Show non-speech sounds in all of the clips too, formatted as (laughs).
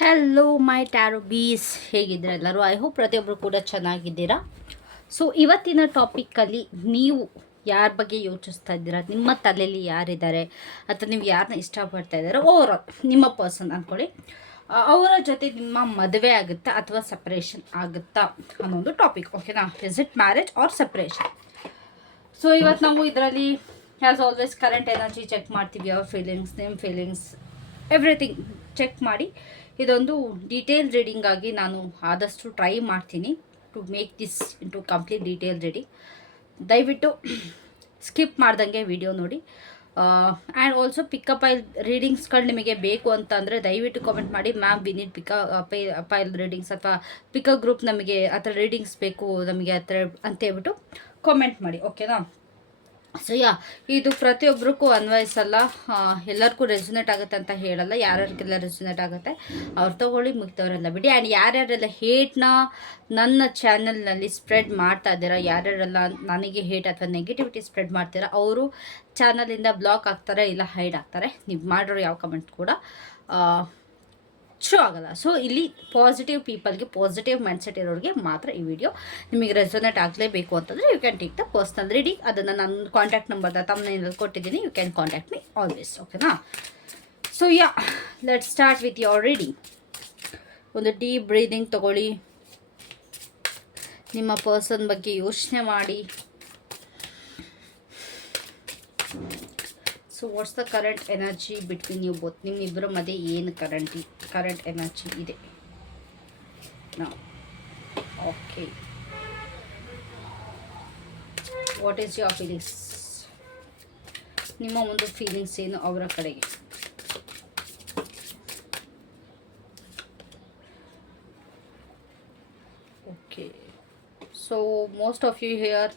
Hello my taro ಬೀಸ್ ಹೇಗಿದ್ದೀರಾ ಎಲ್ಲರೂ? I hope ಪ್ರತಿಯೊಬ್ಬರು ಕೂಡ ಚೆನ್ನಾಗಿದ್ದೀರಾ? ಸೊ ಇವತ್ತಿನ ಟಾಪಿಕ್ಕಲ್ಲಿ ನೀವು ಯಾರ ಬಗ್ಗೆ ಯೋಚಿಸ್ತಾ ಇದ್ದೀರಾ? ನಿಮ್ಮ ತಲೆಯಲ್ಲಿ ಯಾರಿದ್ದಾರೆ? ಅಥವಾ ನೀವು ಯಾರನ್ನ ಇಷ್ಟಪಡ್ತಾ ಇದ್ದಾರೆ? ಓವರ್ ನಿಮ್ಮ ಪರ್ಸನ್ ಅಂದ್ಕೊಳ್ಳಿ ಅವರ ಜೊತೆ ನಿಮ್ಮ ಮದುವೆ ಆಗುತ್ತಾ ಅಥವಾ ಸಪ್ರೇಷನ್ ಆಗುತ್ತಾ ಅನ್ನೋ ಒಂದು ಟಾಪಿಕ್ ಓಕೆನಾ is it marriage or separation so ಇವತ್ತು ನಾವು ಇದರಲ್ಲಿ as always current energy check ಮಾಡ್ತೀವಿ ಅವ್ರ ಫೀಲಿಂಗ್ಸ್ ನಿಮ್ಮ ಫೀಲಿಂಗ್ಸ್ ಎವ್ರಿಥಿಂಗ್ ಚೆಕ್ ಮಾಡಿ. ಇದೊಂದು ಡೀಟೇಲ್ ರೀಡಿಂಗ್ ಆಗಿ ನಾನು ಆದಷ್ಟು ಟ್ರೈ ಮಾಡ್ತೀನಿ to make this into complete detail reading ದಯವಿಟ್ಟು ಸ್ಕಿಪ್ ಮಾಡ್ದಂಗೆ ವಿಡಿಯೋ ನೋಡಿ. And also pick a pile ರೀಡಿಂಗ್ಸ್ಗಳು ನಿಮಗೆ ಬೇಕು ಅಂತ ಅಂದರೆ ದಯವಿಟ್ಟು ಕಾಮೆಂಟ್ ಮಾಡಿ ma'am we need pick a pile readings ಅಥವಾ ಪಿಕಪ್ ಗ್ರೂಪ್ ನಮಗೆ ಆ ಥರ ರೀಡಿಂಗ್ಸ್ ಬೇಕು ನಮಗೆ ಆ ಥರ, ಅಂತ ಹೇಳ್ಬಿಟ್ಟು ಕಾಮೆಂಟ್ ಮಾಡಿ ಓಕೆನಾ ಸೊ ಯಾ ಇದು ಪ್ರತಿಯೊಬ್ಬರಿಗೂ ಅನ್ವಯಿಸಲ್ಲ. ಎಲ್ಲರಿಗೂ ರೆಸಿನೇಟ್ ಆಗುತ್ತೆ ಅಂತ ಹೇಳಲ್ಲ. ಯಾರ್ಯಾರಿಗೆಲ್ಲ ರೆಸಿನೇಟ್ ಆಗುತ್ತೆ, ಅವ್ರು ತಗೊಳ್ಳಿ, ಮುಗ್ದವರೆಲ್ಲ ಬಿಡಿ. ಆ್ಯಂಡ್ ಯಾರ್ಯಾರೆಲ್ಲ ಹೇಟ್ನ ನನ್ನ ಚಾನಲ್ನಲ್ಲಿ ಸ್ಪ್ರೆಡ್ ಮಾಡ್ತಾ ಇದ್ದೀರಾ, ಯಾರ್ಯಾರೆಲ್ಲ ನನಗೆ ಹೇಟ್ ಅಥವಾ ನೆಗೆಟಿವಿಟಿ ಸ್ಪ್ರೆಡ್ ಮಾಡ್ತೀರಾ, ಅವರು ಚಾನಲಿಂದ ಬ್ಲಾಕ್ ಆಗ್ತಾರೆ, ಇಲ್ಲ ಹೈಡ್ ಆಗ್ತಾರೆ. ನೀವು ಮಾಡಿರೋ ಯಾವ ಕಮೆಂಟ್ ಕೂಡ ಶೋ ಆಗಲ್ಲ. ಸೊ ಇಲ್ಲಿ ಪಾಸಿಟಿವ್ ಪೀಪಲ್ಗೆ ಪಾಸಿಟಿವ್ ಮೈಂಡ್ಸೆಟ್ ಇರೋರಿಗೆ ಮಾತ್ರ ಈ ವಿಡಿಯೋ ನಿಮಗೆ ರೆಸೊನೇಟ್ ಆಗಲೇಬೇಕು ಅಂತಂದರೆ you can take the personal reading ಅದನ್ನು ನನ್ನ ಕಾಂಟ್ಯಾಕ್ಟ್ ನಂಬರ್ನ ತಮ್ಮನೇನಲ್ಲಿ ಕೊಟ್ಟಿದ್ದೀನಿ. You can contact me always ಓಕೆನಾ so yeah let start with your reading ಒಂದು ಡೀಪ್ ಬ್ರೀದಿಂಗ್ ತಗೊಳ್ಳಿ. ನಿಮ್ಮ ಪರ್ಸನ್ ಬಗ್ಗೆ ಯೋಚನೆ ಮಾಡಿ. So what's the current energy between you both ನಿಮ್ಮಿಬ್ಬರ ಮಧ್ಯೆ ಏನು ಕರೆಂಟ್ ಕರೆಂಟ್ ಎನರ್ಜಿ ಇದೆ? ನಾವು okay what is your feelings ನಿಮ್ಮ ಒಂದು ಫೀಲಿಂಗ್ಸ್ ಏನು ಅವರ ಕಡೆಗೆ? Okay so most of you here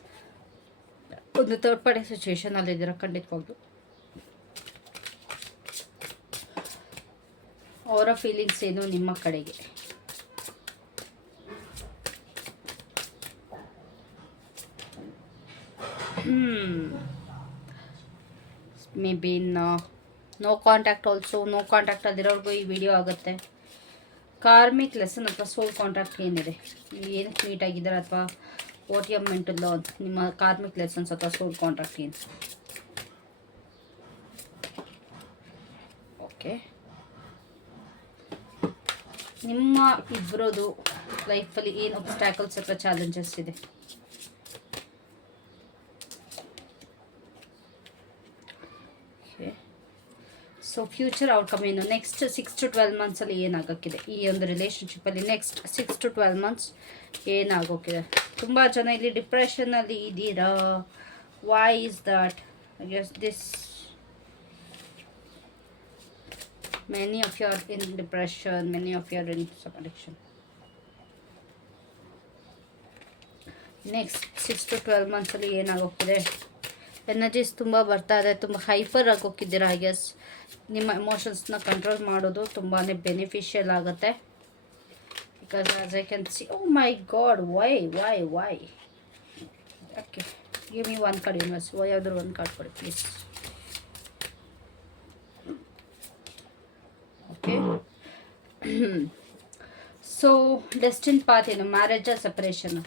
ಒಂದು ಥರ್ಡ್ ಪಾರ್ಟಿ ಸಿಚುವೇಶನಲ್ಲಿ ಇದ್ದೀರಾ? ಖಂಡಿತವಾಗ್ಲು. ಅವರ ಫೀಲಿಂಗ್ಸ್ ಏನು ನಿಮ್ಮ ಕಡೆಗೆ? Maybe no no contact also no contact ಅದಿರೋರ್ಗೂ ಈ ವಿಡಿಯೋ ಆಗುತ್ತೆ. ಕಾರ್ಮಿಕ್ ಲೆಸನ್ ಅಥವಾ ಸೋಲ್ ಕಾಂಟ್ರಾಕ್ಟ್ ಏನಿದೆ? ಏನಕ್ಕೆ ಮೀಟ್ ಆಗಿದ್ದಾರೆ ಅಥವಾ ಓ ಟಿ ಎಂ ಮೆಂಟಲ್ಲೋ ನಿಮ್ಮ ಕಾರ್ಮಿಕ್ ಲೆಸನ್ಸ್ ಅಥವಾ ಸೋಲ್ ಕಾಂಟ್ರಾಕ್ಟ್ ಏನು? ಓಕೆ ನಿಮ್ಮ ಇಬ್ಬರದು ಲೈಫಲ್ಲಿ ಏನು ಒಬ್ಸ್ಟ್ಯಾಕಲ್ಸ್ ಅಥವಾ ಚಾಲೆಂಜಸ್ ಇದೆ? ಸೊ ಫ್ಯೂಚರ್ ಔಟ್ಕಮ್ ಏನು? ನೆಕ್ಸ್ಟ್ ಸಿಕ್ಸ್ ಟು ಟ್ವೆಲ್ ಮಂತ್ಸಲ್ಲಿ ಏನಾಗೋಕ್ಕಿದೆ? ಈ ಒಂದು ರಿಲೇಷನ್ಶಿಪ್ಪಲ್ಲಿ next six to twelve months ಏನಾಗೋಕ್ಕಿದೆ? ತುಂಬ ಜನ ಇಲ್ಲಿ ಡಿಪ್ರೆಷನಲ್ಲಿ ಇದ್ದೀರಾ why is that I guess this many of you are in depression, many of you are in some addiction. Next six to twelve ಮಂತ್ಸಲ್ಲಿ ಏನಾಗೋಗ್ತಿದೆ? ಎನರ್ಜೀಸ್ ತುಂಬ ಬರ್ತಾ ಇದೆ, ತುಂಬ ಹೈಪರ್ ಆಗೋಗಿದ್ದೀರಾ ಐ ಗೆಸ್ ನಿಮ್ಮ ಎಮೋಷನ್ಸ್ನ ಕಂಟ್ರೋಲ್ ಮಾಡೋದು ತುಂಬಾ ಬೆನಿಫಿಷಿಯಲ್ ಆಗುತ್ತೆ. Because as I can see oh my god why why why okay give me one card universe ಯಾವ್ದಾದ್ರು ಒಂದು ಕಾರ್ಡ್ ಕೊಡಿ please okay so destiny path ಏನು? Marriage separation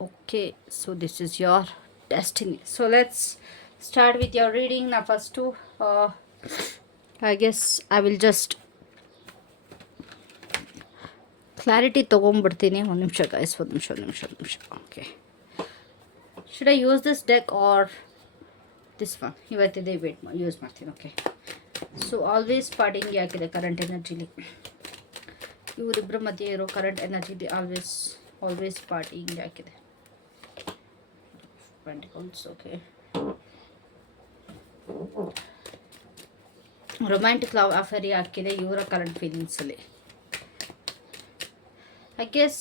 okay so this is your destiny so let's start with your reading ನಾ first I guess I will just clarity ತೊಗೊಂಬಿಡ್ತೀನಿ ಒಂದು ನಿಮಿಷ guys ಒಂದು ನಿಮಿಷ ಒಂದು ನಿಮಿಷ ಒಂದು ನಿಮಿಷ. Okay should I use this deck or this one ಇವತ್ತಿದೆ wait use ಮಾಡ್ತೀನಿ ಓಕೆ ಸೊ ಆಲ್ವೇಸ್ ಪಾರ್ಟಿಂಗ್ ಯಾಕಿದೆ ಕರೆಂಟ್ ಎನರ್ಜಿಲಿ ಇವರಿಬ್ಬರ ಮಧ್ಯೆ ಇರೋ ಕರೆಂಟ್ ಎನರ್ಜಿಲಿ always always parting ಯಾಕಿದೆ pentacles okay romantic love affair ಯಾಕಿದೆ ಇವರ ಕರೆಂಟ್ ಫೀಲಿಂಗ್ಸಲ್ಲಿ ಐ ಗೆಸ್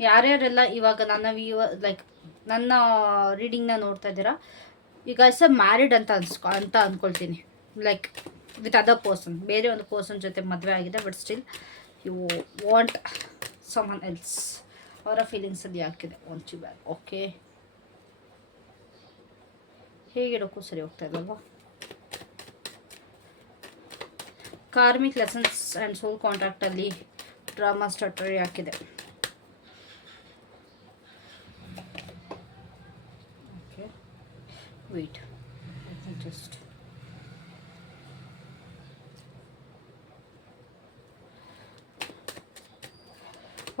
ಯಾರ್ಯಾರೆಲ್ಲ ಇವಾಗ ನನ್ನ ವ್ಯೂ ಲೈಕ್ ನನ್ನ ರೀಡಿಂಗ್ನ ನೋಡ್ತಾ ಇದ್ದೀರಾ ಈಗ ಸ ಮ್ಯಾರಿಡ್ ಅಂತ ಅನ್ಸ್ಕೊ, ಅಂತ ಅಂದ್ಕೊಳ್ತೀನಿ ಲೈಕ್ ವಿತ್ ಅದರ್ ಪರ್ಸನ್ ಬೇರೆ ಒಂದು ಪರ್ಸನ್ ಜೊತೆ ಮದುವೆ ಆಗಿದೆ but still you want someone else ಅವರ ಫೀಲಿಂಗ್ಸಲ್ಲಿ ಹಾಕಿದೆ. ವಾಂಟ್ ಯು ಬ್ಯಾಕ್ ಓಕೆ ಹೇಗಿಡೋಕ್ಕೂ ಸರಿ ಹೋಗ್ತಾ ಇಲ್ಲವಾ ಕಾರ್ಮಿಕ್ ಲೆಸನ್ಸ್ ಆ್ಯಂಡ್ ಸೋಲ್ ಕಾಂಟ್ರಾಕ್ಟಲ್ಲಿ ಡ್ರಾಮಾ ಸ್ಟಾರ್ಟರಿ ಹಾಕಿದೆ ಓಕೆ ವೆಯ್ಟ್ ಜಸ್ಟ್